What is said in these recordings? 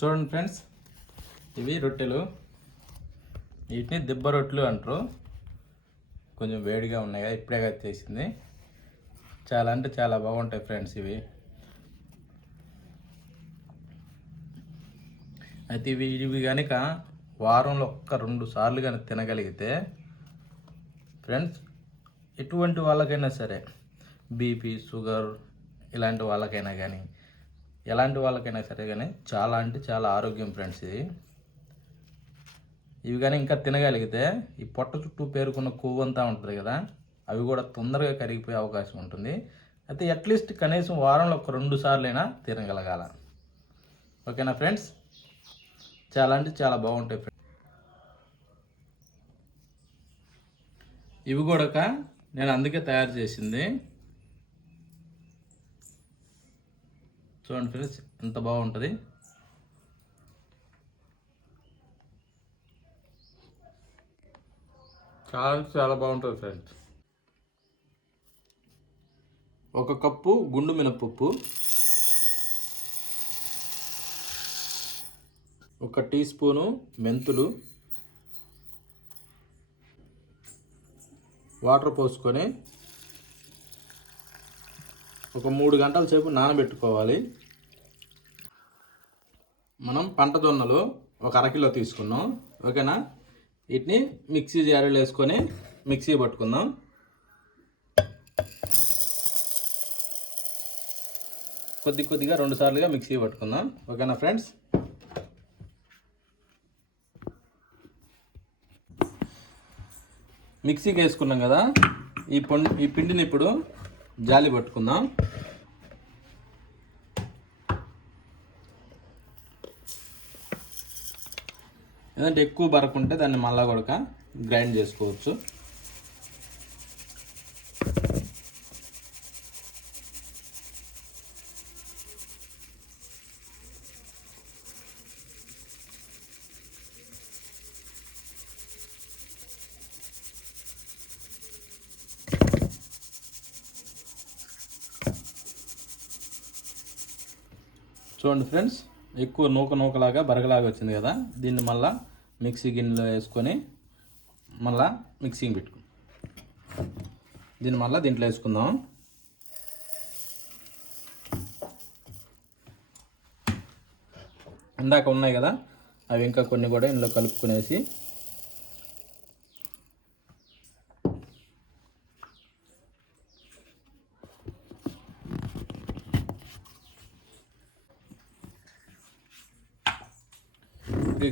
చూడండి ఫ్రెండ్స్, ఇవి రొట్టెలు. వీటిని దిబ్బ రొట్టెలు అంటారు. కొంచెం వేడిగా ఉన్నాయి కదా, ఇప్పుడే కదా చేసింది. చాలా అంటే చాలా బాగుంటాయి ఫ్రెండ్స్ ఇవి. అయితే ఇవి కనుక వారంలో 1-2 సార్లు కానీ తినగలిగితే ఫ్రెండ్స్, ఎటువంటి వాళ్ళకైనా సరే, బీపీ, షుగర్ ఇలాంటి వాళ్ళకైనా కానీ, ఎలాంటి వాళ్ళకైనా సరే కానీ చాలా అంటే చాలా ఆరోగ్యం ఫ్రెండ్స్ ఇది. ఇవి కానీ ఇంకా తినగలిగితే ఈ పొట్ట చుట్టూ పేరుకున్న కొవ్వు అంతా ఉంటుంది కదా, అవి కూడా తొందరగా కరిగిపోయే అవకాశం ఉంటుంది. అయితే అట్లీస్ట్ కనీసం వారంలో 1-2 సార్లైనా తినగలగాల. ఓకేనా ఫ్రెండ్స్? చాలా అంటే చాలా బాగుంటాయి ఫ్రెండ్స్. ఇవి కూడా నేను అందుకే తయారు చేసింది. చూడండి ఫ్రెండ్స్, ఎంత బాగుంటుంది. చాలా చాలా బాగుంటుంది ఫ్రెండ్స్. 1 కప్పు గుండు మినపప్పు, 1 టీ స్పూను మెంతులు, వాటర్ పోసుకొని ఒక 3 గంటల సేపు నానబెట్టుకోవాలి. మనం పంట జొన్నలు 1 అరకిలో తీసుకున్నాం. ఓకేనా? వీటిని మిక్సీ జారీలో వేసుకొని మిక్సీ పట్టుకుందాం. కొద్దిగా 2 సార్లుగా మిక్సీ పట్టుకుందాం. ఓకేనా ఫ్రెండ్స్? మిక్సీకి వేసుకున్నాం కదా, ఈ పిండిని ఇప్పుడు జాలి పట్టుకుందాం. ఏదంటే ఎక్కువ బరకుంటే దాన్ని మళ్ళా కూడా గ్రైండ్ చేసుకోవచ్చు. చూడండి ఫ్రెండ్స్, ఎక్కువ నూకలాగా బరగలాగా వచ్చింది కదా, దీన్ని మళ్ళా మిక్సీ గిన్నెలో వేసుకొని మళ్ళా మిక్సీకి పెట్టుకుందాం. దీన్ని మళ్ళీ దీంట్లో వేసుకుందాం. ఇందాక ఉన్నాయి కదా, అవి ఇంకా కొన్ని కూడా ఇందులో కలుపుకునేసి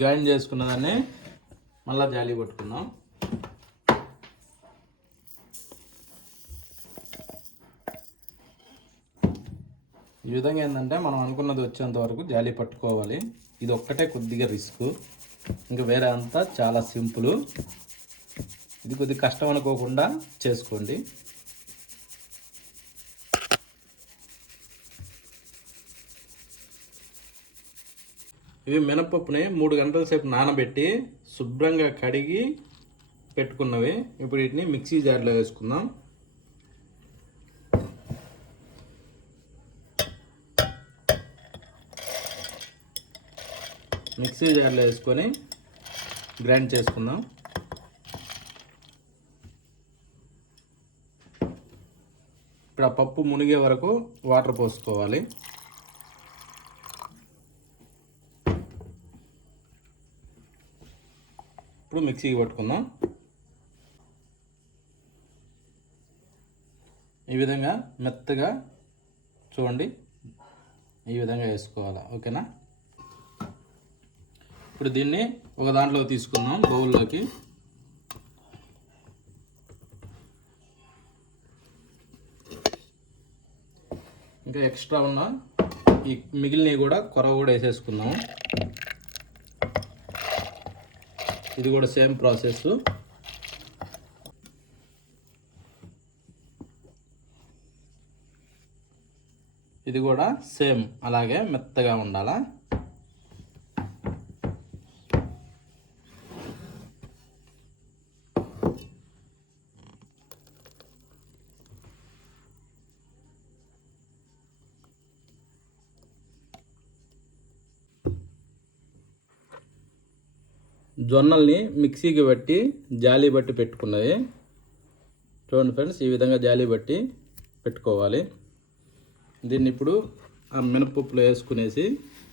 గ్రైండ్ చేసుకున్న దాన్ని మళ్ళీ జాలి పట్టుకుందాం. ఈ విధంగా ఏంటంటే మనం అనుకున్నది వచ్చేంత వరకు జాలి పట్టుకోవాలి. ఇది ఒక్కటే కొద్దిగా రిస్క్, ఇంకా వేరే అంతా చాలా సింపుల్. ఇది కొద్దిగా కష్టం అనుకోకుండా చేసుకోండి. ఇవి మినపప్పుని 3 గంటల సేపు నానబెట్టి శుభ్రంగా కడిగి పెట్టుకున్నవి. ఇప్పుడు వీటిని మిక్సీ జార్లో వేసుకుందాం. మిక్సీ జార్లో వేసుకొని గ్రైండ్ చేసుకుందాం. ఇప్పుడు ఆ పప్పు మునిగే వరకు వాటర్ పోసుకోవాలి. ఇప్పుడు మిక్సీకి పట్టుకుందాం. ఈ విధంగా మెత్తగా చూడండి, ఈ విధంగా వేసుకోవాలి. ఓకేనా? ఇప్పుడు దీన్ని ఒక దాంట్లో తీసుకుందాం, బౌల్లోకి. ఇంకా ఎక్స్ట్రా ఉన్న ఈ మిగిలినవి కూడా కొరవ కూడా వేసేసుకుందాము. ఇది కూడా సేమ్ ప్రాసెస్. ఇది కూడా సేమ్ అలాగే మెత్తగా ఉండాలా. జొన్నల్ని మిక్సీకి బట్టి జాలి బట్టి పెట్టుకున్నది. చూడండి ఫ్రెండ్స్, ఈ విధంగా జాలి బట్టి పెట్టుకోవాలి. దీన్ని ఇప్పుడు ఆ మినపప్పులో వేసుకునేసి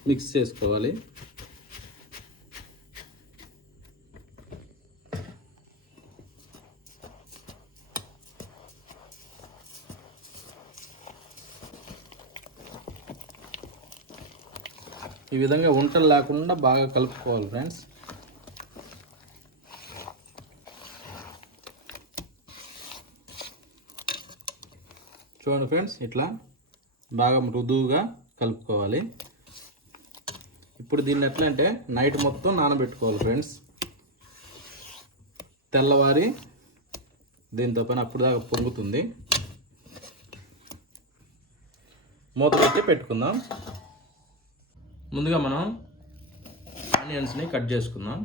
మిక్స్ చేసుకోవాలి. ఈ విధంగా ఉంటలు లేకుండా బాగా కలుపుకోవాలి ఫ్రెండ్స్. చూడండి ఫ్రెండ్స్, ఇట్లా బాగా మృదువుగా కలుపుకోవాలి. ఇప్పుడు దీన్ని ఎట్లా అంటే నైట్ మొత్తం నానబెట్టుకోవాలి ఫ్రెండ్స్. తెల్లవారి దీంతో పైన అప్పుడు దాకా పొంగుతుంది. మూత పెట్టి పెట్టుకుందాం. ముందుగా మనం ఆనియన్స్ని కట్ చేసుకుందాం.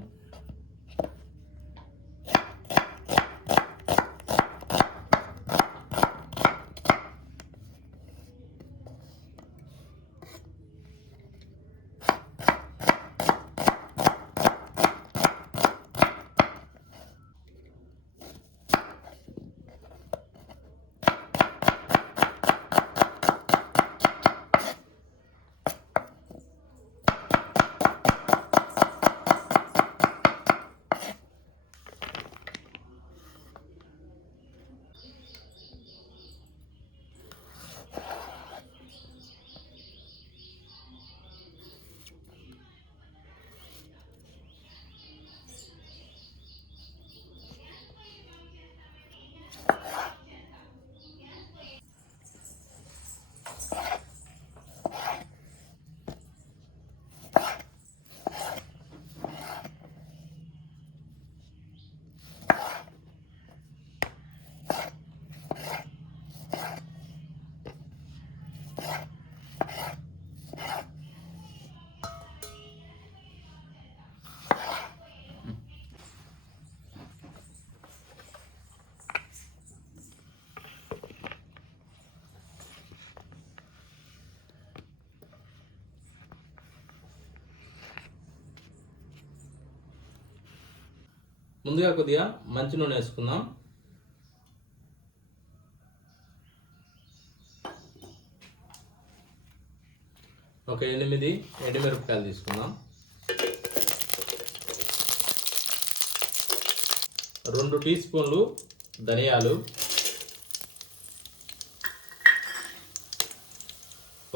ముందుగా కొద్దిగా మంచి నూనె వేసుకుందాం. ఒక 8 ఎండుమిరపకాయలు తీసుకుందాం. 2 టీ స్పూన్లు ధనియాలు,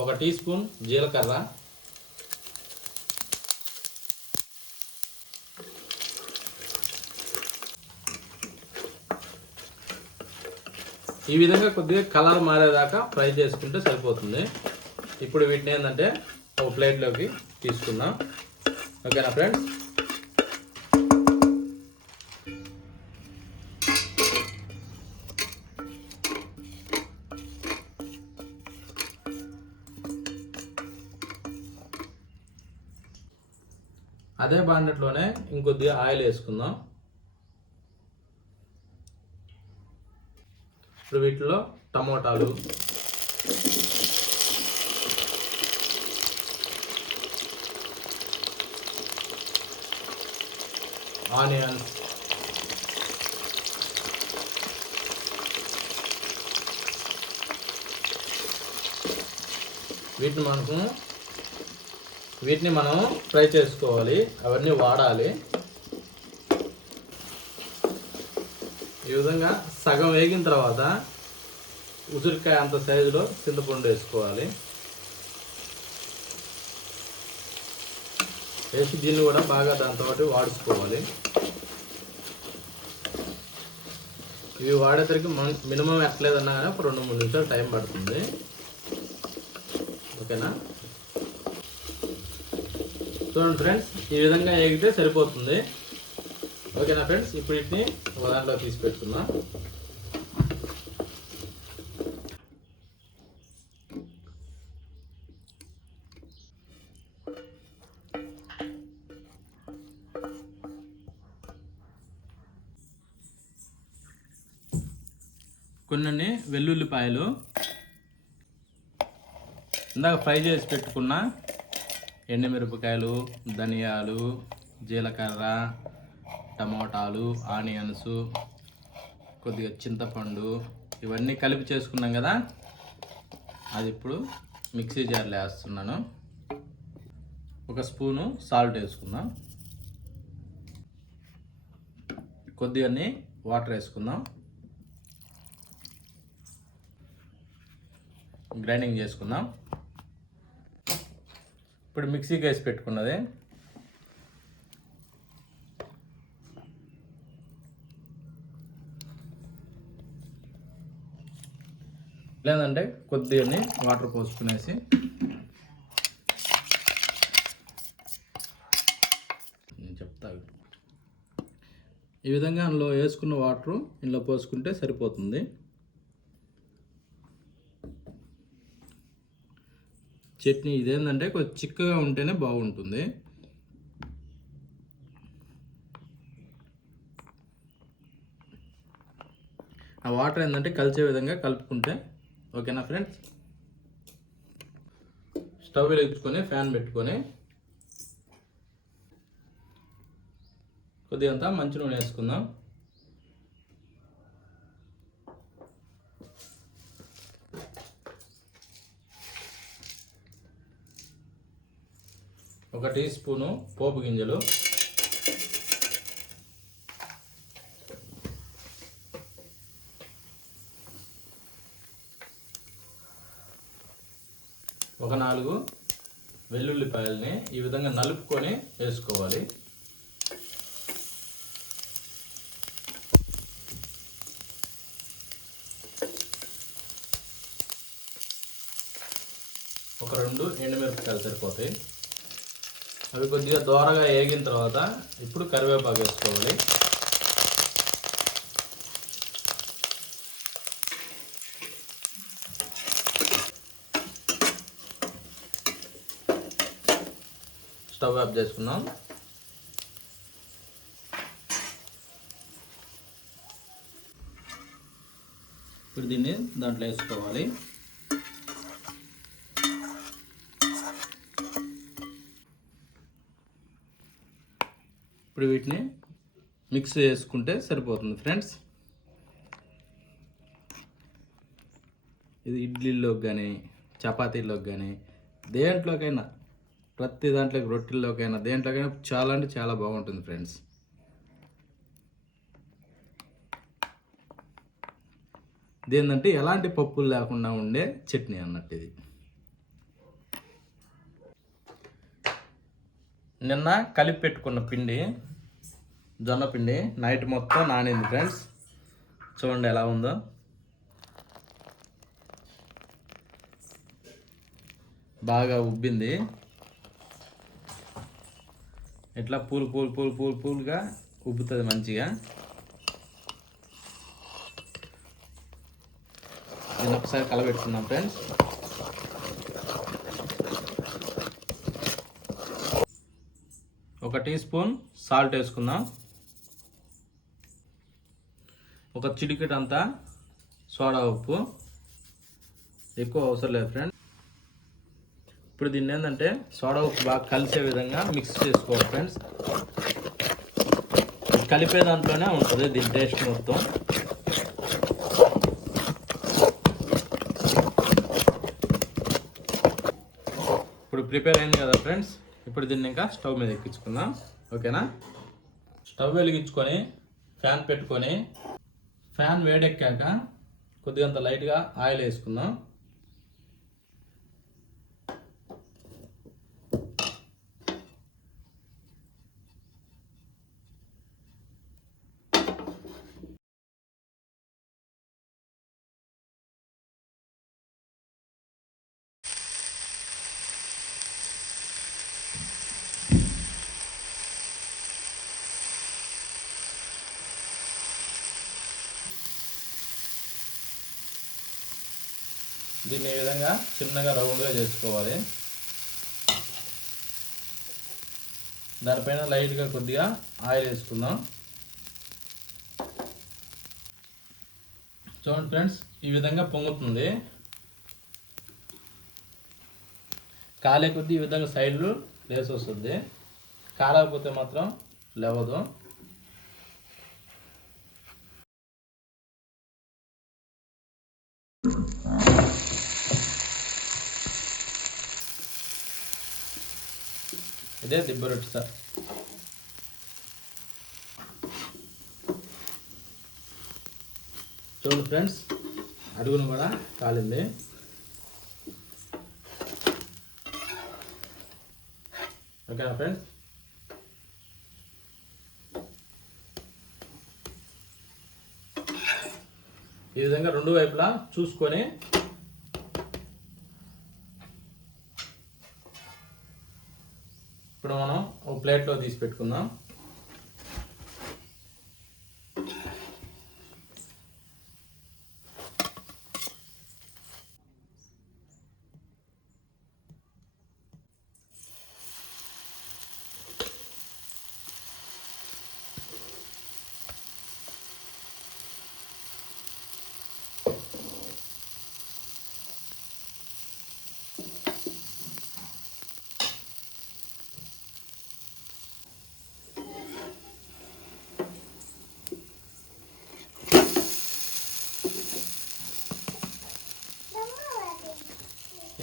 1 టీ స్పూన్ జీలకర్ర, ఈ విధంగా కొద్దిగా కలర్ మారేదాకా ఫ్రై చేసుకుంటే సరిపోతుంది. ఇప్పుడు వీటిని ఏంటంటే ఒక ప్లేట్లోకి తీసుకుందాం. ఓకేనా ఫ్రెండ్స్? అదే బాండెట్లోనే ఇంకొద్దిగా ఆయిల్ వేసుకుందాం. ఇప్పుడు వీటిలో టమోటాలు, ఆనియన్స్, వీటిని మనం ఫ్రై చేసుకోవాలి. అవన్నీ వాడాలి. ఈ విధంగా సగం వేగిన తర్వాత ఉసిరికాయ అంత సైజులో చింతపండు వేసుకోవాలి. వేసి దీన్ని కూడా బాగా దాంతో వాడుకోవాలి. ఇవి వాడేసరికి మినిమం ఎట్లేదన్నా కానీ ఒక 2-3 నిమిషాలు టైం పడుతుంది. ఓకేనా? చూడండి ఫ్రెండ్స్, ఈ విధంగా వేగితే సరిపోతుంది. ఓకేనా ఫ్రెండ్స్? ఇప్పుడు వీటిని ఒక దాంట్లో తీసి పెట్టుకుందాం. కొన్ని వెల్లుల్లిపాయలు, ఇందాక ఫ్రై చేసి పెట్టుకున్న ఎండుమిరపకాయలు, ధనియాలు, జీలకర్ర, టమాటాలు, ఆనియన్స్, కొద్దిగా చింతపండు ఇవన్నీ కలిపి చేసుకున్నాం కదా, అది ఇప్పుడు మిక్సీ జార్లో వేస్తున్నాను. ఒక స్పూను సాల్ట్ వేసుకుందాం, కొద్దిగా వాటర్ వేసుకుందాం, గ్రైండింగ్ చేసుకుందాం. ఇప్పుడు మిక్సీకి వేసి పెట్టుకున్నది లేదంటే కొద్దిగా వాటర్ పోసుకునేసి నేను చెప్తా. ఈ విధంగా అందులో వేసుకున్న వాటరు ఇందులో పోసుకుంటే సరిపోతుంది. చట్నీ ఇదేంటంటే కొంచెం చిక్కగా ఉంటేనే బాగుంటుంది. ఆ వాటర్ ఏంటంటే కలిసే విధంగా కలుపుకుంటే ఓకేనా ఫ్రెండ్స్. స్టవ్ వెలిగించుకొని ఫ్యాన్ పెట్టుకొని కొద్దిగా మంచి నూనె వేసుకుందాం. ఒక టీ స్పూను పోపు గింజలు, ఒక 4 వెల్లుల్లిపాయలని ఈ విధంగా నలుపుకొని వేసుకోవాలి. ఒక 2 ఎండుమిరపకాయలు సరిపోతాయి. అవి కొద్దిగా దోరగా వేగిన తర్వాత ఇప్పుడు కరివేపాకు వేసుకోవాలి. స్టవ్ ఆఫ్ చేసుకుందాం. ఇప్పుడు దీన్ని దాంట్లో వేసుకోవాలి. ఇప్పుడు వీటిని మిక్స్ చేసుకుంటే సరిపోతుంది ఫ్రెండ్స్. ఇది ఇడ్లీలోకి కానీ చపాతీలోకి కానీ దేంట్లోకైనా, ప్రతి దాంట్లోకి, రొట్టెల్లోకైనా దేంట్లోకైనా చాలా అంటే చాలా బాగుంటుంది ఫ్రెండ్స్. ఇదేంటంటే ఎలాంటి పప్పులు లేకుండా ఉండే చట్నీ అన్నట్టు. ఇది నిన్న కలిపి పెట్టుకున్న పిండి, జొన్న పిండి నైట్ మొత్తం నానింది ఫ్రెండ్స్. చూడండి ఎలా ఉందో. బాగా ఉబ్బింది. ఇట్లా పూలుగా ఉబ్బుతుంది మంచిగా. దీన్ని ఒకసారి కలబెట్టుకుందాం ఫ్రెండ్స్. ఒక టీ స్పూన్ సాల్ట్ వేసుకుందాం. ఒక చిటికెట్ అంతా సోడా ఉప్పు, ఎక్కువ అవసరం లేదు ఫ్రెండ్స్. ఇప్పుడు దీన్ని ఏంటంటే సోడా ఉప్పు బాగా కలిసే విధంగా మిక్స్ చేసుకోవాలి ఫ్రెండ్స్. కలిపే దాంట్లోనే ఉంటుంది దీని టేస్ట్ మొత్తం. ఇప్పుడు ప్రిపేర్ అయింది కదా ఫ్రెండ్స్. ఇప్పుడు దీన్ని ఇంకా స్టవ్ మీద ఎక్కించుకుందాం ఓకేనా. స్టవ్ వెలిగించుకొని ఫ్యాన్ పెట్టుకొని, ఫ్యాన్ వేడెక్కాక కొద్దిగంత లైట్గా ఆయిల్ వేసుకుందాం. దీన్ని ఈ విధంగా చిన్నగా రౌండ్గా చేసుకోవాలి. దానిపైన లైట్గా కొద్దిగా ఆయిల్ వేసుకుందాం. చూడండి ఫ్రెండ్స్, ఈ విధంగా పొంగుతుంది. కాలే కొద్ది ఈ విధంగా సైడ్లు లేసి వస్తుంది. కాలకపోతే మాత్రం లేవదు. ఇదే దిబ్బ రొట్టె సార్. చూడండి ఫ్రెండ్స్, అడుగును కూడా కాలింది. ఓకేనా ఫ్రెండ్స్? ఈ విధంగా రెండు వైపులా చూసుకొని ఇప్పుడు మనం ఒక ప్లేట్లో తీసి పెట్టుకుందాం.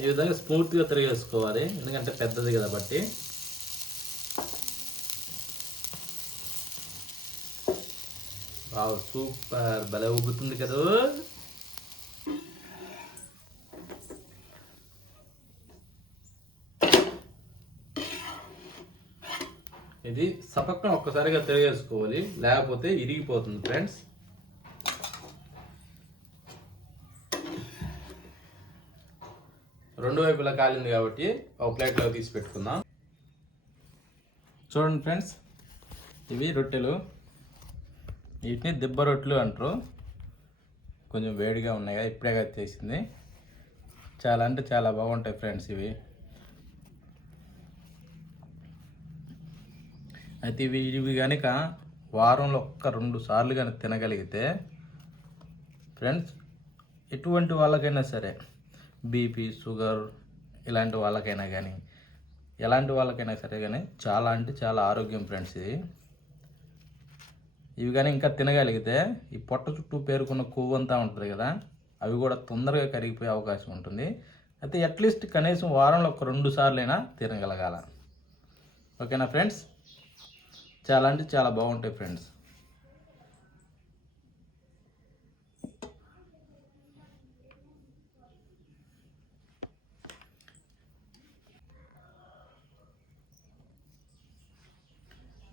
ఈ విధంగా స్మూత్గా తిరిగేసుకోవాలి, ఎందుకంటే పెద్దది కాబట్టి. వావ్, సూపర్, భలే ఉబ్బుతుంది కదా. ఇది సపక్కన ఒక్కసారిగా తిరిగేసుకోవాలి, లేకపోతే ఇరిగిపోతుంది ఫ్రెండ్స్. రెండు వైపులా కాలింది కాబట్టి ఒక ప్లేట్లో తీసి పెట్టుకుందాం. చూడండి ఫ్రెండ్స్, ఇవి రొట్టెలు. వీటిని దిబ్బ రొట్టెలు అంటారు. కొంచెం వేడిగా ఉన్నాయి కదా, ఇప్పుడే కదా చేసింది. చాలా అంటే చాలా బాగుంటాయి ఫ్రెండ్స్ ఇవి. అయితే ఇవి కనుక వారంలో ఒక్క 2 సార్లు కానీ తినగలిగితే ఫ్రెండ్స్, ఎటువంటి వాళ్ళకైనా సరే, బీపీ, షుగర్ ఇలాంటి వాళ్ళకైనా కానీ, ఎలాంటి వాళ్ళకైనా సరే కానీ చాలా అంటే చాలా ఆరోగ్యం ఫ్రెండ్స్ ఇది. ఇవి కానీ ఇంకా తినగలిగితే ఈ పొట్ట చుట్టూ పేరుకున్న కొవ్వు అంతా ఉంటుంది కదా, అవి కూడా తొందరగా కరిగిపోయే అవకాశం ఉంటుంది. అయితే అట్లీస్ట్ కనీసం వారంలో ఒక 2 సార్లైనా తినగలగాల. ఓకేనా ఫ్రెండ్స్? చాలా అంటే చాలా బాగుంటాయి ఫ్రెండ్స్.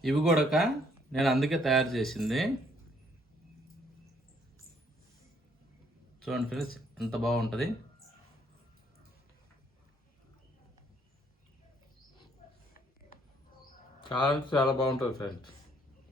ఇవి కూడా నేను అందుకే తయారు చేసింది. చూడండి ఫ్రెండ్స్, ఎంత బాగుంటుంది. చాలా చాలా బాగుంటుంది ఫ్రెండ్స్.